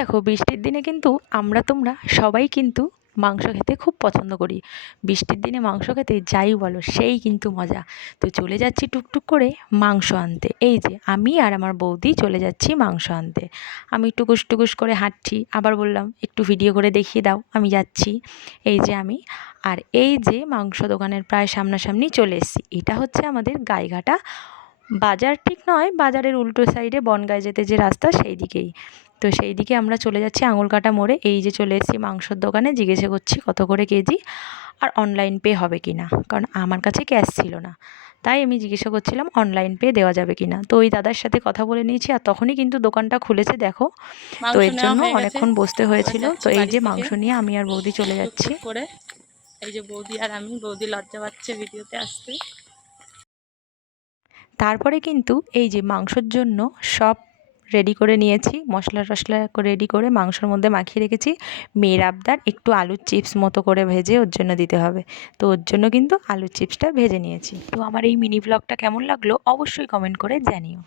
দেখো, বৃষ্টির দিনে কিন্তু তোমরা সবাই কিন্তু মাংস খেতে খুব পছন্দ করি। বৃষ্টির দিনে মাংস খেতে যাই বলো সেই কিন্তু মজা। তো চলে যাচ্ছি টুকটুক করে মাংস আনতে। এই যে আমি আর আমার বৌদি চলে যাচ্ছি মাংস আনতে। আমি টুকুস টুকুস করে হাঁটছি, আবার বললাম একটু ভিডিও করে দেখিয়ে দাও আমি যাচ্ছি। এই যে আমি, আর এই যে মাংস দোকানের প্রায় সামনাসামনি চলে এসেছি। এটা হচ্ছে আমাদের গাইঘাটা বাজার, ঠিক নয়, বাজারের উল্টো সাইডে বনগাঁ যেতে যে রাস্তা সেই দিকেই। তো সেই দিকে আমরা চলে যাচ্ছি আঙুরকাটা মোড়ে। এই যে চলে এসেছি মাংসর দোকানে, জিজ্ঞাসা করছি কত করে কেজি আর অনলাইন পে হবে কি না, কারণ আমার কাছে ক্যাশ ছিল না। তাই আমি জিজ্ঞাসা করছিলাম অনলাইন পে দেওয়া যাবে কি না। তো ওই দাদার সাথে কথা বলে নিয়েছি, আর তখনই কিন্তু দোকানটা খুলেছে দেখো। তো মাংস এর নেওয়া জন্য হয়ে গেছে, অনেকক্ষণ বসতে এবার হয়েছিল। তো যাচ্ছি এই বাড়ি যে থেকে মাংস নিয়ে আমি আর বৌদি চলে যাচ্ছি। টুকটুক করে। এই যে বৌদি আর আমি, বৌদি লজ্জা পাচ্ছে ভিডিওতে আসতে। তারপরে কিন্তু এই যে মাংসর জন্য সব রেডি করে নিয়েছি, মশলা টশলা রেডি করে মাংসর মধ্যে মাখিয়ে রেখেছি। মেয়ের আবদার একটু আলুর চিপস মতো করে ভেজে ওর জন্য দিতে হবে। তো ওর জন্য কিন্তু আলুর চিপসটা ভেজে নিয়েছি। তো আমার এই মিনি ব্লগটা কেমন লাগলো অবশ্যই কমেন্ট করে জানিও।